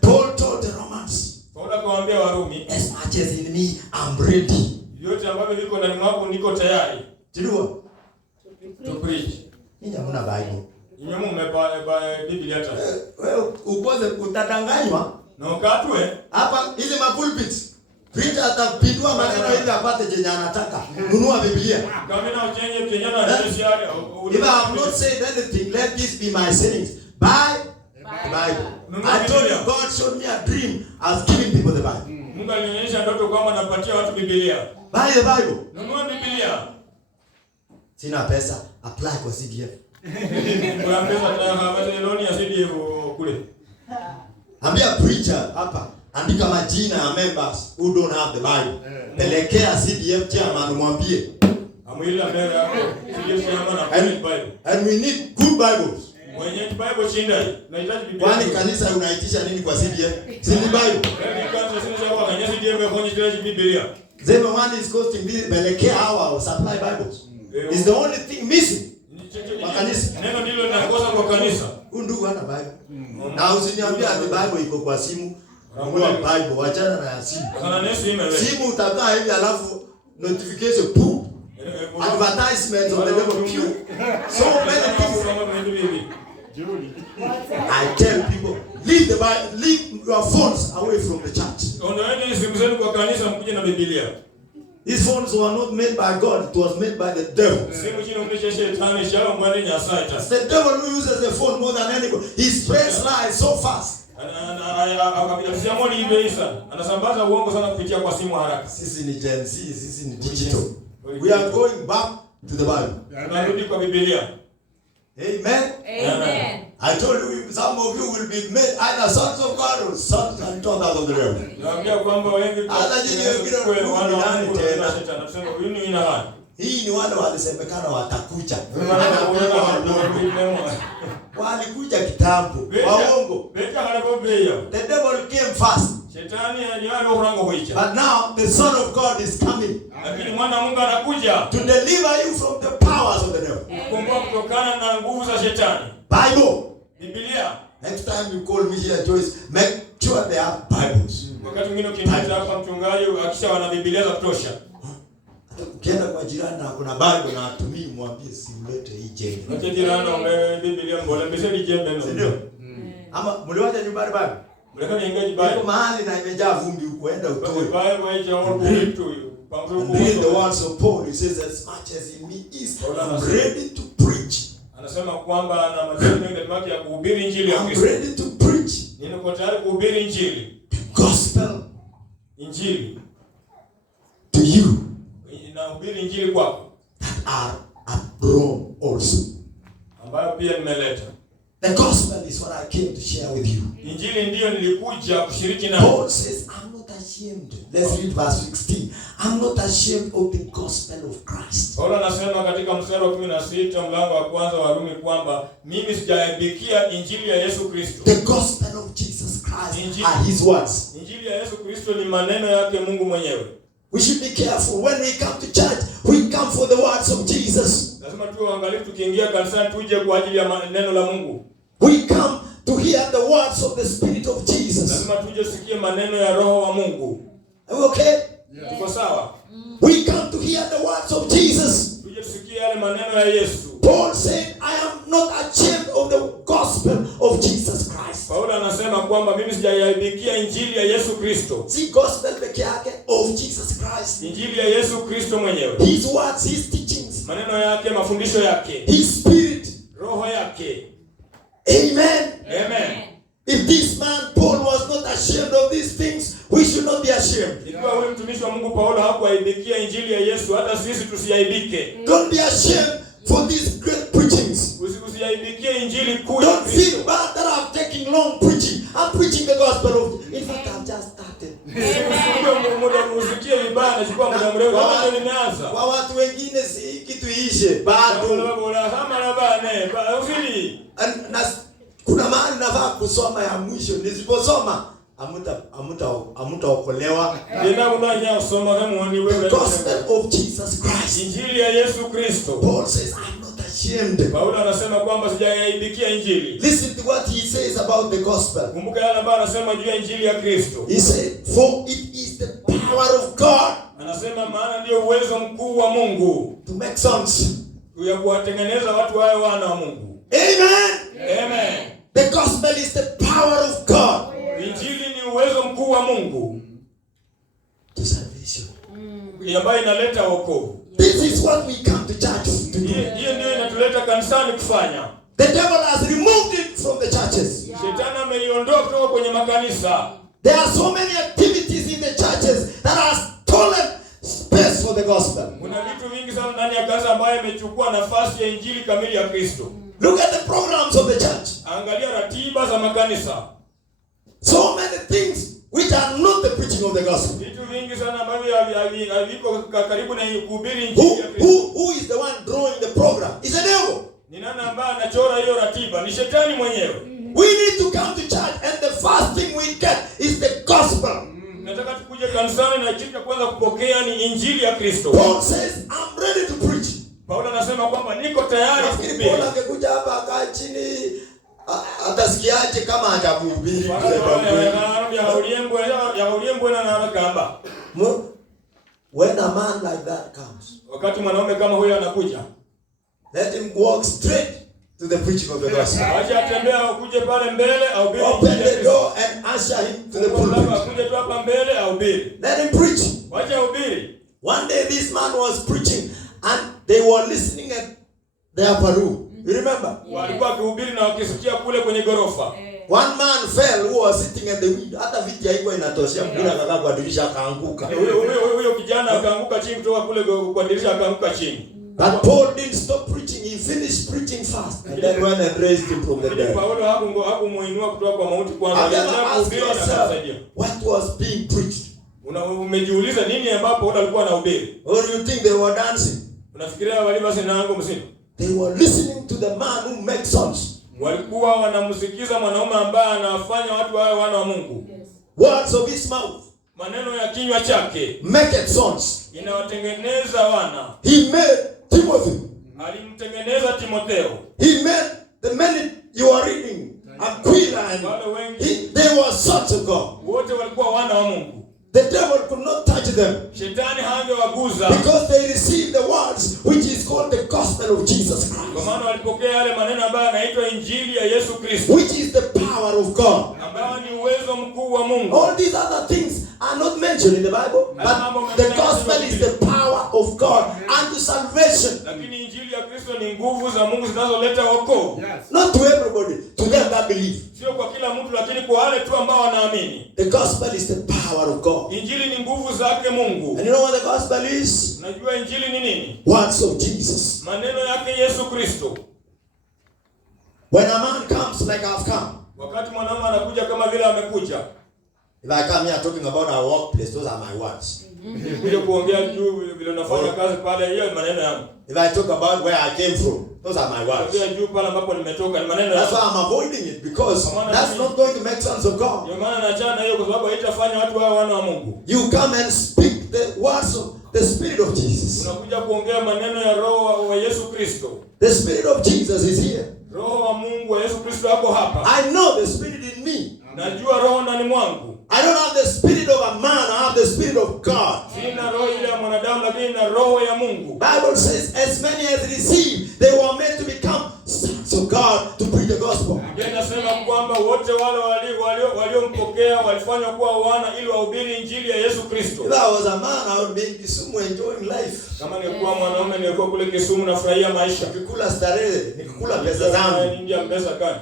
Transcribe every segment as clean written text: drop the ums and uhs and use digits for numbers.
Paul told the Romans, Paulo akawaambia Warumi, as much as in me, I'm ready. Yote ambavyo viko ndani mwako niko tayari. Chilua. To preach. Ninyi hamna Bible. Ninyi mmepa Biblia hata. Wewe ukoze utadanganywa. Na ukatwe Hapa hizi mapulpits. Preacher atapindua maneno ili apate chenye anataka. Nunua Biblia. Kama na uchenye chenye na share. If I have not said anything, let this be my sayings. Buy the Bible. I told you God showed me a dream. I was giving people the Bible. Mungu alinionyesha ndoto kwamba napatia watu Biblia. Buy the Bible. Nunua Biblia. Sina pesa, apply kwa CDF. Kwa pesa na habari loan ya CDF kule. Ambia preacher hapa, andika majina ya members who don't have the Bible. Pelekea CDF chairman mwambie. Amuila mbele hapo. CDF chairman na Bible. And we need good Bibles. Mwenye Bible shinda. Nahitaji Biblia. Kwani kanisa unaitisha nini kwa CDF? Si ni Bible. Kanisa sina kwa kanisa CDF kwa nini Biblia? Zema one is costing this, pelekea hawa supply Bibles. Is the only thing missing. Kanisa. Neno ndilo linakosa kwa kanisa. Undugu hana Bible. Na usiniambia ati Bible iko kwa simu. Nunua Bible, wachana na simu. Simu utakaa hivi alafu notification poof. Advertisement on the devil pew. So many things. I tell people, leave the Bible, leave your phones away from the church. Ondoeni simu zenu kwa kanisa mkuje na Biblia. These phones were not made by God, it was made by the devil. It's the devil who uses the phone more than anybody. He spreads lies so fast. Sisi ni Gen Z, sisi ni digital. We are going back to the Bible. Amen. Amen. I told you, some of you will be made either sons of God or sons and daughters of the devil. Hii ni wale walisemekana watakuja. Walikuja kitambo. Waongo. The devil came first. But now the Son of God is coming to deliver you from the powers of the devil. Bible. Next time you call me here, Joyce, make sure they have Bibles. Ukienda kwa jirani na kuna Bible na atumii, mwambie simlete hii jembe. Ndio. Ama mliwacha nyumbani Bible? Iko mahali na imejaa vumbi huko, enda utoe. Read the words of Paul. He says, as much as in me is, I'm ready to preach. Anasema kwamba na matendo ya kuhubiri injili ya Kristo. I'm ready to preach. Niko tayari kuhubiri injili. The gospel. Injili. To you. Ninahubiri injili kwako. That are abroad also. Ambayo pia nimeleta. The gospel is what I came to share with you. Injili ndiyo nilikuja kushiriki nawe. Paul says, I'm not ashamed. Let's read verse 16. I'm not ashamed of the gospel of Christ. Paulo anasema katika mstari wa 16 mlango wa kwanza wa Warumi kwamba mimi sijaibikia injili ya Yesu Kristo. The gospel of Jesus Christ are his words. Injili ya Yesu Kristo ni maneno yake Mungu mwenyewe. We should be careful when we come to church. We come for the words of Jesus. Lazima tuwe waangalifu tukiingia kanisani tuje kwa ajili ya neno la Mungu. We come to hear the words of the Spirit of Jesus. Lazima tuje sikie maneno ya Roho wa Mungu. Are we okay? Tuko sawa? We come to hear the words of Jesus. Tuje sikie yale maneno ya Yesu. Paul said, I am not ashamed of the gospel of Jesus Christ. Paulo anasema kwamba mimi sijaibikia injili ya Yesu Kristo. Si gospel peke yake, of Jesus Christ. Injili ya Yesu Kristo mwenyewe. His words, his teachings. Maneno yake, mafundisho yake. His spirit. Roho yake. Amen. Amen. If this man Paul was not ashamed of these things, we should not be ashamed. Ikiwa wewe mtumishi wa Mungu Paulo hakuaibikia injili ya Yesu, hata sisi tusiaibike. Don't be ashamed for these great preachings. Usiaibikie injili kuu. Don't feel bad that I'm taking long preaching. I'm preaching the gospel of. In fact, I've just started. Usikie vibaya na chukua muda mrefu. Kama nimeanza. Kwa watu wengine si kitu ishe bado. Kama na bane, usili. Kuna mahali nafaa kusoma ya mwisho. Nisiposoma amutaokolewa. The gospel of Jesus Christ. Injili ya Yesu Kristo. Paul says, I'm not ashamed ashamed. Paulo anasema kwamba sijaibikia injili. Listen to what he says about the gospel. Kumbuka yale ambayo anasema juu ya injili ya Kristo. He said, for it is the power of God. Anasema maana ndio uwezo mkuu wa Mungu To make sons. ya kuwatengeneza watu wawe wana wa Mungu. Amen. Amen. The gospel is the power of God. Injili ni uwezo mkuu wa Mungu. To salvation. Ambayo inaleta wokovu. This is what we come to church to do. Hiyo ndio inatuleta kanisani kufanya. The devil has removed it from the churches. Shetani ameiondoa kutoka kwenye makanisa. There are so many activities in the churches that are stolen space for the gospel. Kuna vitu vingi sana ndani ya kanisa ambayo imechukua nafasi ya injili kamili ya Kristo. Look at the programs of the church. Angalia ratiba za makanisa. So many things which are not the preaching of the gospel. Vitu vingi sana ambavyo haviko karibu na kuhubiri injili ya Kristo. Who is the one drawing the program? It's the devil. Ni nani ambaye anachora hiyo ratiba? Ni shetani mwenyewe. We need to come to church and the first thing we get is the gospel. Nataka tukuje kanisani na kitu cha kwanza kupokea ni injili ya Kristo. Paul says, I'm ready to preach. Paulo anasema kwamba niko tayari kuhubiri. Paul angekuja hapa akaa chini atasikiaje kama hatakuhubiri? When a man like that comes, wakati mwanaume kama huyo anakuja, let him walk straight to the preaching of the gospel. Acha atembea ukuje pale mbele au bila. Open the door and usher him to the pulpit. Akuje tu hapa mbele au bila. Let him preach. Wacha hubiri. One day this man was preaching and they were listening at the upper room. You remember? Walikuwa wakihubiri na wakisikia kule kwenye gorofa. One man fell who was sitting at the window. Hata viti haikuwa inatoshea, mpira akakaa kwa dirisha akaanguka. Huyo kijana akaanguka chini kutoka kule kwa dirisha akaanguka chini. But Paul didn't stop preaching. He finished preaching fast and then went and raised him from the dead. Paulo hakumuinua kutoka kwa mauti kwanza. What was being preached? Umejiuliza nini ambapo Paulo alikuwa anahubiri? Or you think they were dancing? Unafikiria walibasi na ango msimu? They were listening to the man who makes sons. Walikuwa wanamsikiza mwanaume ambaye anafanya watu wawe wana wa Mungu. Words of his mouth, maneno ya kinywa chake, make sons. Inawatengeneza wana. He made Timothy. Alimtengeneza Timotheo. He made the many you are reading. Aquila and they were sons of God. Wote walikuwa wana wa Mungu. The devil could not touch them. Shetani hangewaguza. Because they received the words which is called the gospel of Jesus Christ. Kwa maana walipokea yale maneno ambayo yanaitwa injili ya Yesu Kristo. Which is the power of God. Ambayo ni uwezo mkuu wa Mungu. All these other things are not mentioned in the Bible, but the gospel is the power of God unto salvation. Lakini injili ya Kristo ni nguvu za Mungu zinazoleta wokovu. Not to everybody, to them that believe. Sio kwa kila mtu, lakini kwa wale tu ambao wanaamini. The gospel is the power of God. Injili ni nguvu zake Mungu. And you know what the gospel is? Unajua injili ni nini? Words of Jesus. Maneno yake Yesu Kristo. When a man comes like I've come. Wakati mwanaume anakuja kama vile amekuja. If I come here talking about our workplace, those are my words. Kuja kuongea juu vile nafanya kazi pale, hiyo ni maneno yangu. If I talk about where I came from, those are my words. Kuja juu pale ambapo nimetoka, ni maneno yangu. That's why I'm avoiding it, because that's not going to make sons of God. Ndio maana naachana hiyo kwa sababu haitafanya watu wawe wana wa Mungu. You come and speak the words of the Spirit of Jesus. Unakuja kuongea maneno ya Roho wa Yesu Kristo. The Spirit of Jesus is here. Roho wa Mungu wa Yesu Kristo hapo hapa. I know the Spirit in me. Najua roho ndani mwangu. I don't have the spirit of a man, I have the Spirit of God. Sina roho ile ya mwanadamu, lakini na roho ya Mungu. Bible says as many as receive, they were meant to become sons of God to preach the gospel. Inasema kwamba wote wale waliompokea walifanywa kuwa wana ili wahubiri injili ya Yesu Kristo. If I was a man, I would be in Kisumu enjoying life. Kama ningekuwa mwanaume ningekuwa kule Kisumu nafurahia maisha. Nikikula starehe, nikikula pesa zangu. Ndio pesa gani?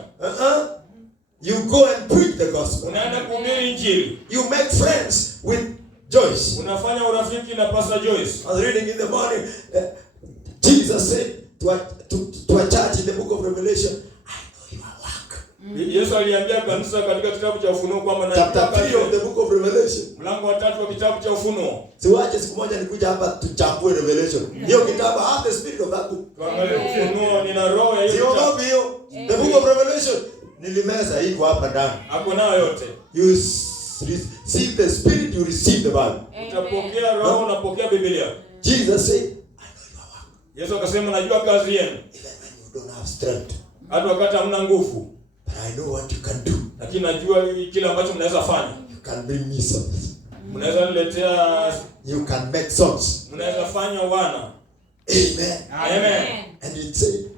You go and preach the gospel. Unaenda kuhubiri injili. You make friends with Joyce. Unafanya urafiki na Pastor Joyce. I was reading in the morning, Jesus said to a church in the book of Revelation, I know your work. Yesu aliambia kanisa katika kitabu cha Ufunuo kwamba na chapter 3 of the book of Revelation. Mlango wa 3 wa kitabu cha Ufunuo. Siwache siku moja nikuja hapa tuchambue Revelation. Hiyo kitabu have the spirit of that book. Tuangalie Ufunuo, nina roho ya hiyo kitabu. The book of Revelation. Nilimeza iko hapa ndani. Hapo nayo yote. You receive the spirit, you receive the Bible. Utapokea roho, unapokea Biblia. Jesus said, I know your work. Yesu akasema najua kazi yenu. Even when you don't have strength. Hata wakati hamna nguvu. But I know what you can do. Lakini najua kile ambacho mnaweza fanya. You can bring me sons. Mnaweza niletea. You can make sons. Mnaweza fanya wana. Amen. Amen. And it said,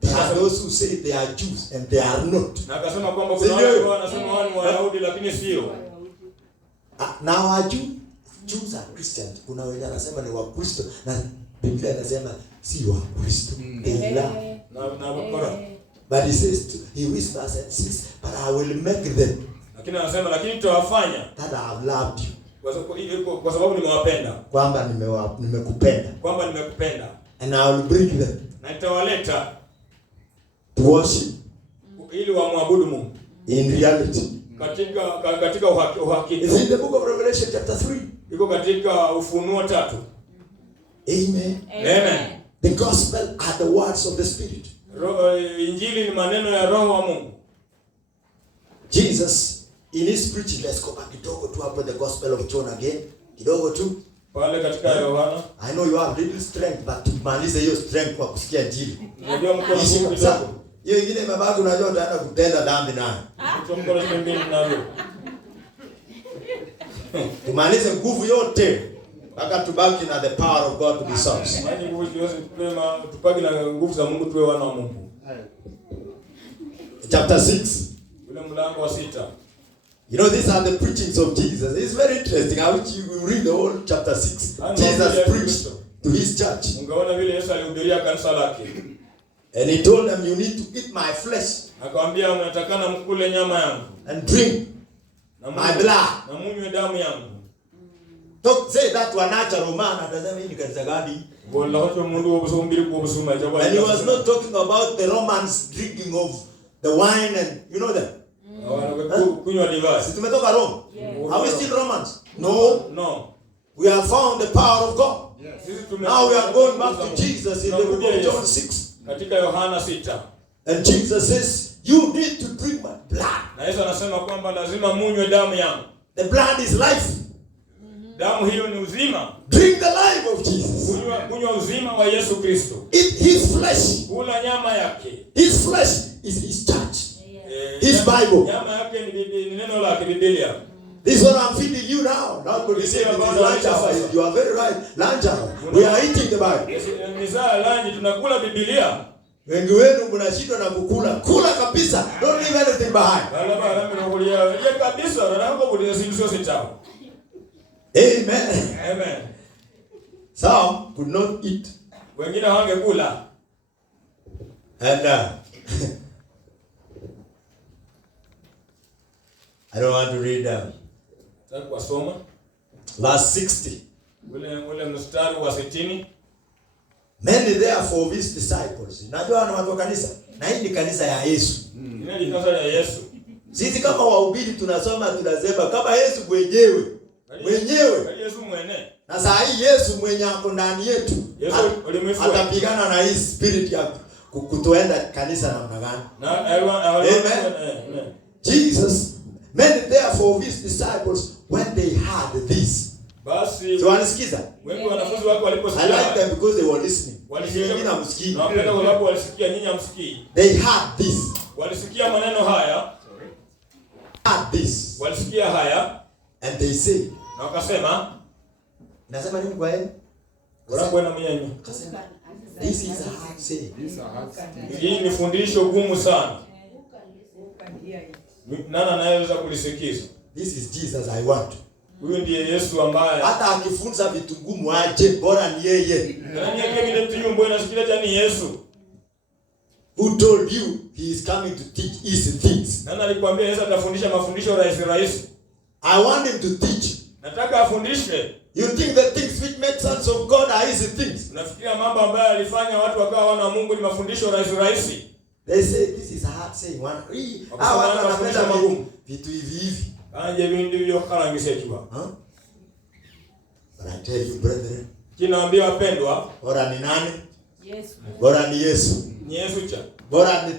there are those who say they are Jews and they are not. Na akasema kwamba kuna watu wanasema wao ni Wayahudi lakini sio. Now are Jews are Christians. Kuna wale wanasema ni Wakristo na Biblia inasema si Wakristo. But he says he whispers and says, but I will make them. Lakini anasema lakini tutawafanya that I have loved you. Kwa sababu nimewapenda. Kwamba nimekupenda. Kwamba nimekupenda. And I will bring them. Na nitawaleta to worship. Ili wamwabudu Mungu. In reality. Katika uhakika. It's in the book of Revelation chapter 3. Iko katika Ufunuo 3. Amen. Amen. The gospel are the words of the Spirit. Injili ni maneno ya Roho wa Mungu. Jesus in his preaching, let's go back kidogo tu hapo, the gospel of John again. Kidogo tu. Pale katika Yohana. I know you have little strength, but tumalize hiyo strength kwa kusikia injili. Unajua mko na nguvu kidogo. Hiyo ingine imebaki, unajua utaenda kutenda dhambi nayo. Mko na mbili nayo. Tumalize nguvu yote mpaka tubaki na the power of God to be sons. Maana nguvu hizo tupaki na nguvu za Mungu tuwe wana wa Mungu. Chapter 6. Ule mlango wa 6. You know, these are the preachings of Jesus. It's very interesting. I wish you read the whole chapter 6. Jesus preached to his church. Ungeona vile Yesu alihubiria kanisa lake. And he told them, you need to eat my flesh. Akawaambia mnatakana mkule nyama yangu. And drink my blood. Na munywe damu yangu. Don't say that to a natural man. Atasema hii ni kanisa gani? Bola hocho mundu obusumbiri kubusuma jabu. And he was not talking about the Romans drinking of the wine and you know that. Kunywa divai. Si tumetoka Rome? Are we still Romans? No. We have found the power of God. Now we are going back to Jesus in the book of John 6. Katika Yohana 6. And Jesus says, you need to drink my blood. Na Yesu anasema kwamba lazima munywe damu yangu. The blood is life. Damu hiyo ni uzima. Drink the life of Jesus. Kunywa uzima wa Yesu Kristo. Eat his flesh. Kula nyama yake. His flesh is his church. His Bible. Nyama yake ni neno lake, Biblia. This is what I'm feeding you now. Now could you say lunch hour? You are very right. Lunch hour. We are eating the Bible. Ni saa lunch tunakula Biblia. Wengi wenu mnashindwa na kukula. Kula kabisa. Don't leave anything behind. Amen. Amen. Some could not eat. Wengine hawangekula. And I don't want to read them. Verse 60. Ule mstari wa 60. Many therefore of his disciples. Najua na watu wa kanisa. Na hii ni kanisa ya Yesu. Ni kanisa ya Yesu. Sisi kama wahubiri tunasoma tunasema kama Yesu mwenyewe. Yesu mwenyewe. Na saa hii Yesu mwenye ako ndani yetu. Atapigana na hii spirit ya kutoenda kanisa namna gani? Amen. Jesus, many therefore of his disciples when they heard this. Basi so wanasikiza. Wengi wanafunzi wako waliposikia. I like them because they were listening. Walisikia msikii. Na wapenda kwa sababu walisikia nyinyi msikii. They heard this. Walisikia maneno haya. Heard this. Walisikia haya and they say. Na wakasema. Nasema nini kwa yeye? Wanakwenda mwenyewe. This is a hard saying. Hii ni fundisho gumu sana. Nani anayeweza kulisikiza? This is Jesus I want. Huyu ndiye Yesu ambaye hata akifunza vitu ngumu aje bora ni yeye. Nani yake ile mtu mbona anasikia ni Yesu? Who told you he is coming to teach easy things? Nani alikwambia Yesu atafundisha mafundisho rahisi? I want him to teach. Nataka afundishe. You think the things which make sense of God are easy things? Unafikiria mambo ambayo alifanya watu wakawa wana Mungu ni mafundisho rahisi? They say this is a hard saying. Hawa wanapenda magumu. Vitu hivi. Anje bindu vyo karangisha kiwa. But I tell you brethren. Kinaambia wapendwa, bora ni nani? Yesu. Bora ni Yesu. Ni Yesu cha. Bora ni